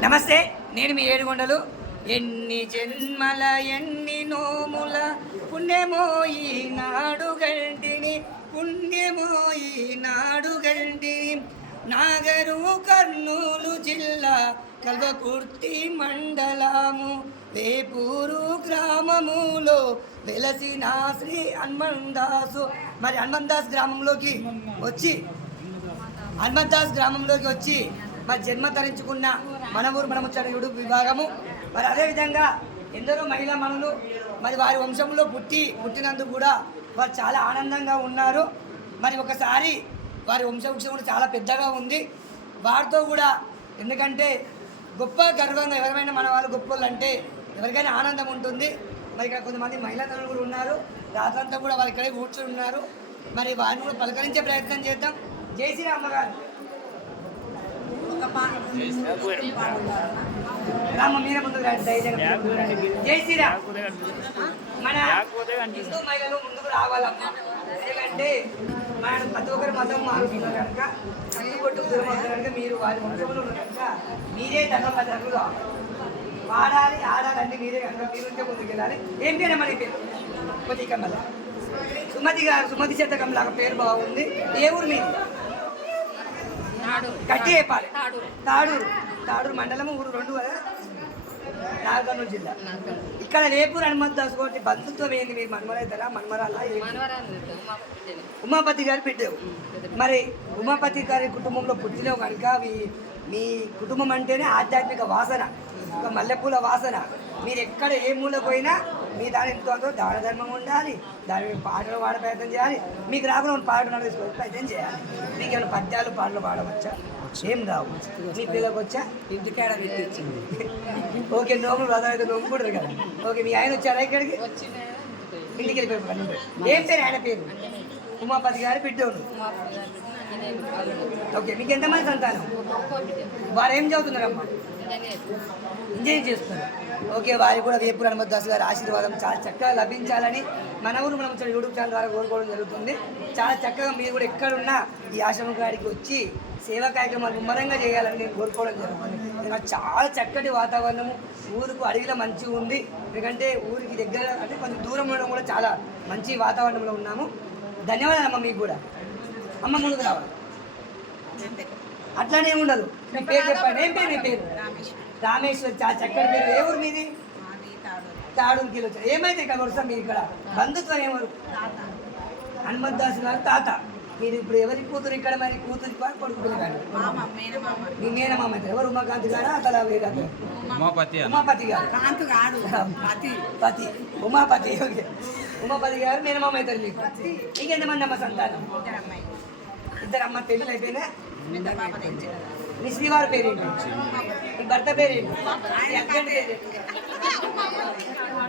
నమస్తే నేను మీ ఏడుగొండలు ఎన్ని జన్మల ఎన్ని నోముల పుణ్యమో నాడు గంటిని పుణ్యమో నాడు గంటిని. నాగరు కర్నూలు జిల్లా కల్వకుర్తి మండలము వేపూరు గ్రామములో వెలసిన శ్రీ హన్మందాసు దాసు మరి హనుమంతాస్ గ్రామంలోకి వచ్చి హనుమంతాస్ గ్రామంలోకి వచ్చి మరి జన్మ ధరించుకున్న మన ఊరు మనము ముచ్చట విభాగము. మరి అదేవిధంగా ఎందరో మహిళా మనులు మరి వారి వంశంలో పుట్టి పుట్టినందుకు కూడా వారు చాలా ఆనందంగా ఉన్నారు. మరి ఒకసారి వారి వంశవృక్షం కూడా చాలా పెద్దగా ఉంది. వారితో కూడా ఎందుకంటే గొప్ప గర్వంగా ఎవరైనా మన వాళ్ళు గొప్ప వాళ్ళు అంటే ఎవరికైనా ఆనందం ఉంటుంది. మరి ఇక్కడ కొంతమంది మహిళా తల్లులు కూడా ఉన్నారు. రాత్రంతా కూడా వాళ్ళు ఇక్కడే కూర్చొని ఉన్నారు. మరి వారిని కూడా పలకరించే ప్రయత్నం చేద్దాం. జై శ్రీరామ గారు. రామ జై శ్రీరామ్. మన హిందూ మహిళలు ముందుకు రావాలమ్మా. ఎందుకంటే మన ప్రతి ఒక్కరు మతం మారుతున్నారు కనుక కట్టు కొట్టు కనుక మీరు వారి వంశంలో ఉన్నారు కనుక మీరే ధర్మభద్రులు వాడాలి ఆడాలంటే మీరే కనుక మీరు ఉంటే ఏం పేరు మన పేరు? సుమతి కమల. సుమతి గారు సుమతి శతకం లాగా పేరు బాగుంది. ఏ ఊరు మీది? గట్టి చెప్పాలి తాడూరు. తాడూరు. మండలం ఊరు రెండు కదా నాగర్నూలు జిల్లా. ఇక్కడ రేపూరు హనుమంత్ దాస్ కోటి బంధుత్వం ఏంది మీరు మన్మరైతారా మన్మరాలా? ఉమాపతి గారి బిడ్డవు మరి ఉమాపతి గారి కుటుంబంలో పుట్టినవు కనుక మీ మీ కుటుంబం అంటేనే ఆధ్యాత్మిక వాసన. ఒక మల్లెపూల వాసన. మీరు ఎక్కడ ఏ మూల పోయినా మీ దాని ఎంతో దాన ధర్మం ఉండాలి. దాని మీద పాటలు పాడే ప్రయత్నం చేయాలి. మీకు రాకుండా పాటలు నడుచుకో ప్రయత్నం చేయాలి. మీకు ఏమైనా పద్యాలు పాటలు పాడవచ్చా? ఏం రావు. మీ పిల్లలకు వచ్చా? ఇంటికాడ పెట్టించింది. ఓకే నోములు వ్రతం అయితే నోము కూడా కదా ఓకే మీ ఆయన వచ్చారా ఇక్కడికి? ఇంటికి వెళ్ళిపోయి ఏం పేరు? ఆయన పేరు? ఉమాపతి గారి బిడ్డోడు. ఓకే మీకు ఎంతమంది సంతానం? వారు ఏం చదువుతున్నారమ్మా? ఇంజనీర్ చేస్తున్నారు ఓకే వారికి కూడా వేపూర్ హనుమత్ దాస్ గారి ఆశీర్వాదం చాలా చక్కగా లభించాలని మన ఊరు మనం యూట్యూబ్ ఛానల్ ద్వారా కోరుకోవడం జరుగుతుంది. చాలా చక్కగా మీరు కూడా ఎక్కడున్నా ఈ ఆశ్రమం గారికి వచ్చి సేవా కార్యక్రమాలు ముమ్మరంగా చేయాలని నేను కోరుకోవడం జరుగుతుంది. నాకు చాలా చక్కటి వాతావరణము ఊరుకు అడవిలో మంచిగా ఉంది. ఎందుకంటే ఊరికి దగ్గర అంటే కొంచెం దూరం ఉండడం కూడా చాలా మంచి వాతావరణంలో ఉన్నాము. ధన్యవాదాలు అమ్మ మీకు కూడా. అమ్మ ముందుకు రావాలి. అట్లానే ఉండదు. మీ పేరు చెప్పండి. ఏం పేరు మీ పేరు? రామేశ్వర్. చాలా చక్కటి పేరు. ఏ ఊరు మీది? తాడూరుకి వచ్చారు ఏమైతే ఇక్కడ వరుస మీరు ఇక్కడ? బంధుత్వం ఏమరు హనుమంత్ దాస్ గారు తాత. మీరు ఇప్పుడు ఎవరి కూతురు ఇక్కడ మరి? కూతురి కొడుకు పిల్లగాడు మీ మేనమామ ఎవరు? ఉమాకాంత్ గారా? అతల వేరే ఉమాపతి అన్న. ఉమాపతి గారు. కాంతు కాడు పతి. పతి. ఉమాపతి. ఓకే. ఉమాపతి గారు మేనమామ అవుతారు మీకు. ఎంతమంది అమ్మ సంతానం? ఇద్దరు అమ్మ పెళ్ళి అయిపోయినా మీ శ్రీవారి పేరేంటి? మీ భర్త పేరేంటి?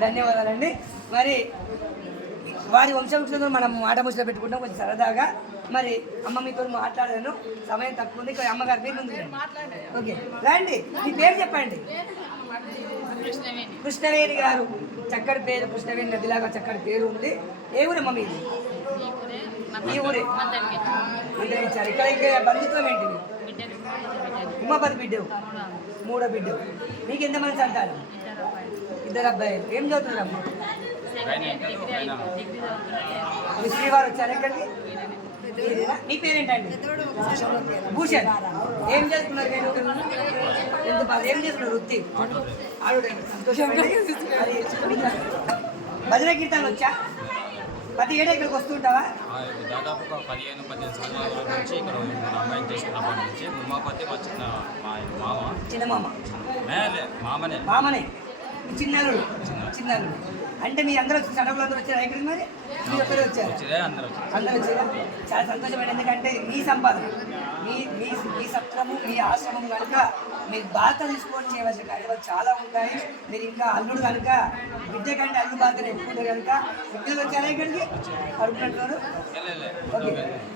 ధన్యవాదాలండి. మరి వారి వంశవృక్షంతో మనం మాట ముచ్చట పెట్టుకుంటాం కొంచెం సరదాగా. మరి అమ్మ మీతో మాట్లాడాను. సమయం తక్కువ ఉంది. ఇక్కడ అమ్మగారి పేరు ముందు ఓకే. రండి. మీ పేరు చెప్పండి. కృష్ణవేణి గారు. చక్కటి పేరు కృష్ణవేణి నదిలాగా చక్కటి పేరు ఉంది. ఏ ఊరమ్మ మీది? ఈ ఊరే? అంటే ఇచ్చారు. ఇక్కడ ఇంకా బంధుత్వం ఏంటి? ఉమాపతి బిడ్డవు మూడో బిడ్డవు మీకు ఎంతమంది అంటారు ఇద్దరు అబ్బాయిలు. ఏం చదువుతున్నారమ్మా? మీ శ్రీవారు వచ్చారు ఎక్కడికి? మీ పేరేంటండి? భూషణ్. ఏం చేస్తున్నారు మీరు? ఎంత బాగా ఏం చేస్తున్నారు వృత్తి? ఆడుడే సంతోషం భజన కీర్తనలు వచ్చా? ప్రతి ఏడా ఇక్కడికి వస్తుంటావా? దాదాపు ఒక పదిహేను పద్దెనిమిది సంవత్సరాల నుంచి ఇక్కడ మన అమ్మాయిని చేసుకున్నప్పటి నుంచి ఉమాపతి మా చిన్న మా మామ. చిన్న మామ మేలే మామనే. మామనే. మీ చిన్నల్లుడు చిన్నల్లుడు అంటే మీ అందరూ వచ్చి సడకులు అందరూ వచ్చారా? ఇక్కడికి మరి? మీరు ఒక్కరే వచ్చారా? అందరూ వచ్చారు చాలా సంతోషమైన ఎందుకంటే మీ సంపాదన మీ మీ మీ సత్రము మీ ఆశ్రమం కనుక మీరు బాధ్యత తీసుకొని చేయవలసిన కార్యక్రమాలు చాలా ఉంటాయి. మీరు ఇంకా అల్లుడు కనుక బిడ్డ కంటే అల్లుడు బాధ్యత ఎక్కువ కనుక బిడ్డలు వచ్చారా ఇక్కడికి? అడుగుతున్నారు. ఓకే.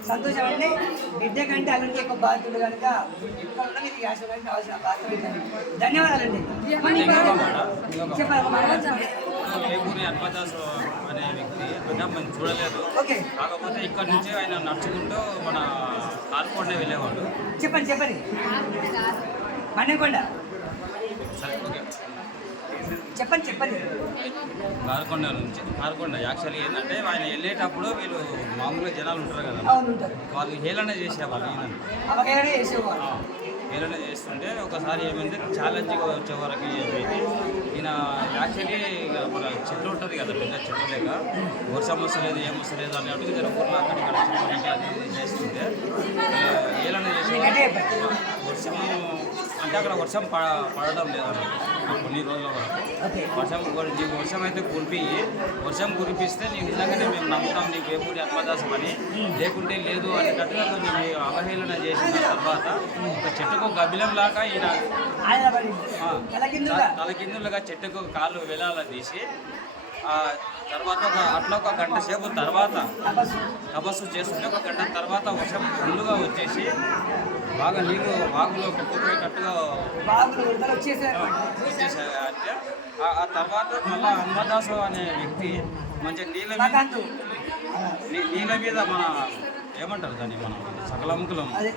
సంతోషం అండి బిడ్డ కంటే అల్లుడికి ఎక్కువ బాధ్యత ఉంది కనుక మీకు ఆశ్రమానికి కావాల్సిన బాధ్యత. ధన్యవాదాలండి. చెప్పాలి హనుమదాస్ అనే వ్యక్తి చూడలేదు. కాకపోతే ఇక్కడ నుంచి ఆయన నడుచుకుంటూ మన వెళ్ళేవాడు. చెప్పండి చెప్పండి. సరే ఓకే. చెప్పండి చెప్పండి. కారుకొండ నుంచి కారుకొండ యాక్చువల్లీ ఏంటంటే ఆయన వెళ్ళేటప్పుడు వీళ్ళు మామూలుగా జనాలు ఉంటారు కదా. వాళ్ళు హేళన చేసేవాళ్ళు ఈయన హేళన చేస్తుంటే ఒకసారి ఏమైంది ఛాలెంజ్గా వచ్చే వరకు ఏమైంది? ఈయన యాక్చువల్లీ మన చెట్టు ఉంటుంది కదా పెద్ద చెట్టు లేక. వర్షం వస్తలేదు ఏం వస్తలేదు అని అడుగు జర ఊర్లో అక్కడ ఇక్కడ చెట్లు అది చేస్తుంటే ఆ, చేసి గట్టిగా చేసేవాళ్ళు? వర్షము అంటే అక్కడ వర్షం ప పడడం లేదు కొన్ని రోజుల వరకు. వర్షం నీకు వర్షం అయితే కురిపి వర్షం కురిపిస్తే నీకు నిజంగానే మేము నమ్ముతాం నీకు వేపూరి ఆత్మదాసం అని. లేకుంటే లేదు అనేటట్టుగా కొంచెం అవహేళన చేసిన తర్వాత ఒక చెట్టుకు గబ్బిలం లాగా ఈయన తలకిందులుగా చెట్టుకు కాళ్ళు వేలాల తీసి తర్వాత ఒక అట్లా ఒక గంట సేపు తర్వాత తపస్సు చేస్తుంటే ఒక గంట తర్వాత వర్షం ఫుల్లుగా వచ్చేసి బాగా నీళ్ళు వాగులో కొట్టుకుపోయేటట్టుగా వచ్చేసాయి అంటే ఆ- తర్వాత మళ్ళా హనుమదాసు అనే వ్యక్తి మంచి నీళ్ళ మీద నీళ్ళ మీద మన ఏమంటారు దాన్ని మనం? మళ్ళీ.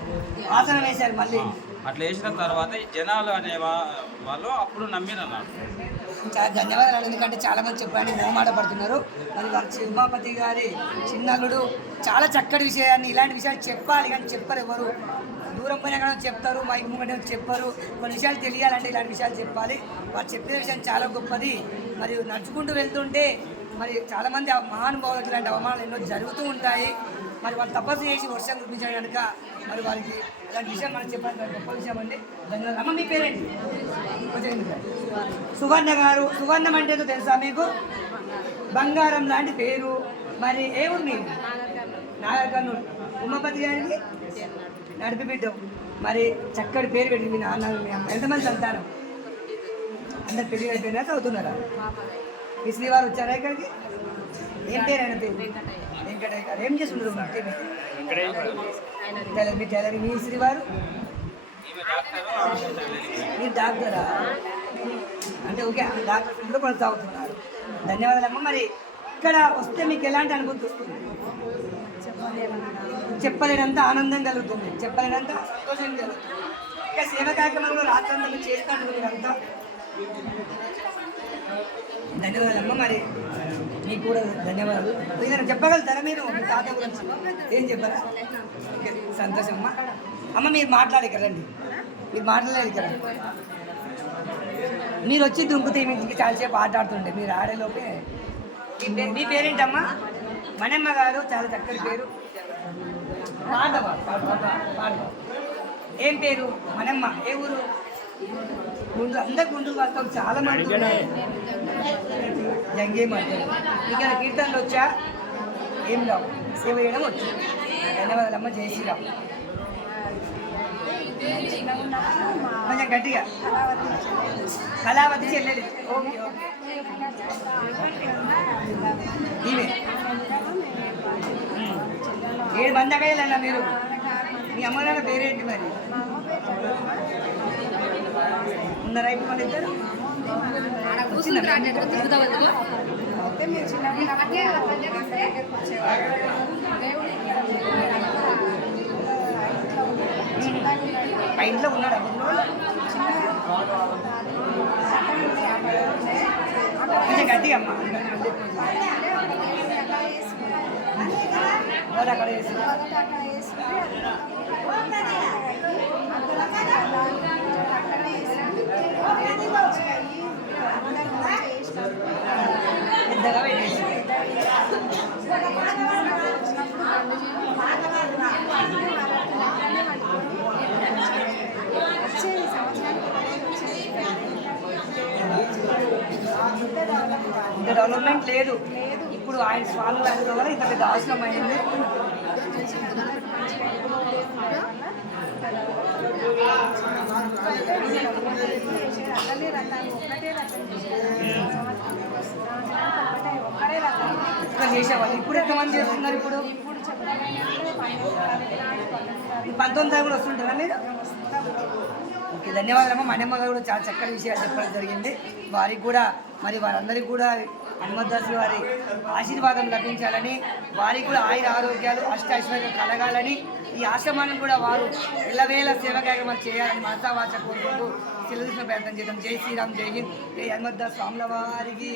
అట్లా వేసిన తర్వాత ఈ జనాలు అనే వాళ్ళు అప్పుడు నమ్మిరన్నారు చాలా ధన్యవాదాలు ఎందుకంటే చాలా మంది చెప్పడానికి మోమాట పడుతున్నారు. మరి వారి సినిమాపతి ఉమాపతి గారి చిన్నగుడు చాలా చక్కటి విషయాన్ని ఇలాంటి విషయాలు చెప్పాలి కానీ చెప్పరు ఎవరు. దూరం పోయినా కానీ చెప్తారు మా ఇంటి ముంగట చెప్పరు. కొన్ని విషయాలు తెలియాలంటే ఇలాంటి విషయాలు చెప్పాలి. వారు చెప్పిన విషయం చాలా గొప్పది. మరియు నడుచుకుంటూ వెళ్తుంటే మరి చాలామంది ఆ మహానుభావులకు ఇలాంటి అవమానాలు ఎన్నో జరుగుతూ ఉంటాయి. మరి వాళ్ళు తపస్సు చేసి వర్షం కురిపించారు కనుక మరి వారికి ఇలాంటి విషయం మనం చెప్పాలి. గొప్ప విషయం అండి. ధన్యవాదాలు. అమ్మ మీ పేరేంటి? సువర్ణ గారు సువర్ణం అంటే తెలుసా మీకు? బంగారం లాంటి పేరు. మరి ఏ ఊరు మీరు నాగర్ ఉమాపతి గారికి నడిపి బిడ్డ. మరి చక్కటి పేరు పెట్టి మీ నాన్న మీ అమ్మ. ఎంతమంది సంతానం అందరు పెళ్ళి అయిపోయినా చదువుతున్నారా? మీ శ్రీవారు వచ్చారా ఇక్కడికి? ఏం పేరు ఆయన పేరు? వెంకటయ్య. గారు ఏం చేస్తుంటారు మీ టైలరింగ్? టైలర్ మీ మీ శ్రీవారు? మీరు డాక్టరా? అంటే ఓకే డాక్టర్ ఫీల్డ్లో కొనసాగుతున్నారు ధన్యవాదాలమ్మ. మరి ఇక్కడ వస్తే మీకు ఎలాంటి అనుభూతి వస్తుంది? చెప్పలేనంత ఆనందం కలుగుతుంది. చెప్పలేనంత సంతోషం కలుగుతుంది. ఇంకా సేవ కార్యక్రమంలో రాత్రంతా మీరు చేస్తాను మీరంతా. ధన్యవాదాలమ్మ. మరి మీకు కూడా ధన్యవాదాలు. ఏదైనా చెప్పగలుగుతారా మీరు? తాత గురించి. ఏం చెప్పారా? ఓకే, అమ్మ మీరు మాట్లాడి ఇక్కడ రండి. మీరు మాట్లాడలేదు ఇక్కడ మీరు వచ్చి దుంకుతే మీ ఇంటికి చాలాసేపు ఆట ఆడుతుండే మీరు ఆడేలోపే మీ పేరు మీ పేరేంటమ్మా? మణమ్మ గారు చాలా చక్కటి పేరు. పాడవా పాడవా ఏం పేరు? మనమ్మ ఏ ఊరు? గుండు అందరు గుండు వస్తాం చాలా మంది జంగే మాట్లాడు ఇక్కడ కీర్తనలు వచ్చా? ఏం రావు. సేవ చేయడం వచ్చు. ధన్యవాదాలమ్మ జై శ్రీరామ్. కొంచెం గట్టిగా. కళావతి చెల్లెలి. ఓకే. ఏడు మంది అక్కయ్యలన్నా మీరు? మీ అమ్మగారి పేరేంటి మరి? ఉన్నారా ఇప్పుడు మన ఇద్దరు? అమ్మ? మా ఇంట్లో ఉన్నాడా? కొంచెం గట్టిగా అమ్మ. మొదట అక్కడ వేసి పెద్దగా పెట్టేసి. డెవలప్మెంట్ లేదు. ఇప్పుడు ఆయన స్వామి వారి వల్ల ఇంత పెద్ద ఆశ్రమం అయింది. చేసేవాళ్ళు. ఇప్పుడు ఎంతమంది చేస్తున్నారు ఇప్పుడు? పంతొమ్మిది కూడా వస్తుంటారా మీరు? ఓకే ధన్యవాదాలమ్మా మణిమ్మ గారు కూడా చాలా చక్కటి విషయాలు చెప్పడం జరిగింది. వారికి కూడా మరి వారందరికీ కూడా హనుమద్దాసు వారి ఆశీర్వాదం లభించాలని వారికి కూడా ఆయుర ఆరోగ్యాలు అష్ట ఐశ్వర్యం కలగాలని ఈ ఆశ్రమాన్ని కూడా వారు ఎల్లవేళ సేవ కార్యక్రమాలు చేయాలని మాతావాచ కోరుకుంటూ సెలవుసిన ప్రయత్నం చేయడం జై శ్రీరామ్ జై హింద్. జై హనుమద్దాస్ స్వాముల వారికి.